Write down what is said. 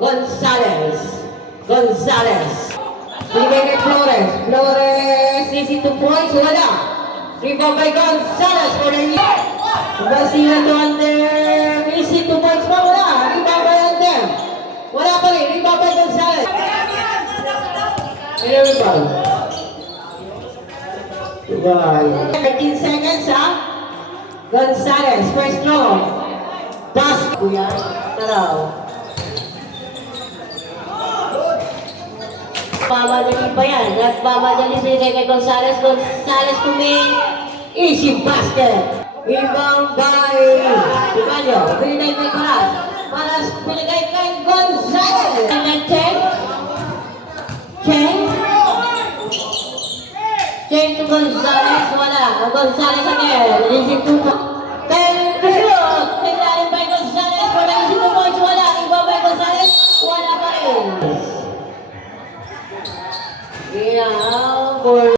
Gonzalez. Binigay kay Flores. Flores, easy 2 points. Wala. Rebound by Gonzalez for the lead. Garcia to Ander. Easy 2 points pa. Wala. Rebound by Ander. Wala pa rin. Rebound by Gonzalez. May rebound. 13 seconds ha. Gonzalez, first throw. Pass. Kuya, taraw. Mamadali pa yan. Nagmamadali sila kay Gonzalez. Gonzalez to make easy basket. Rebound by Ibanyo. Binigay kay Coraz. Coraz binigay kay Gonzalez. Cheng to Gonzalez. Wala. Gonzalez again. Easy 2 points. 10 to shoot. Tingnan by Gonzalez. For the easy 2 points. Wala. Rebound by Gonzalez. Wala pa rin. Yeah, for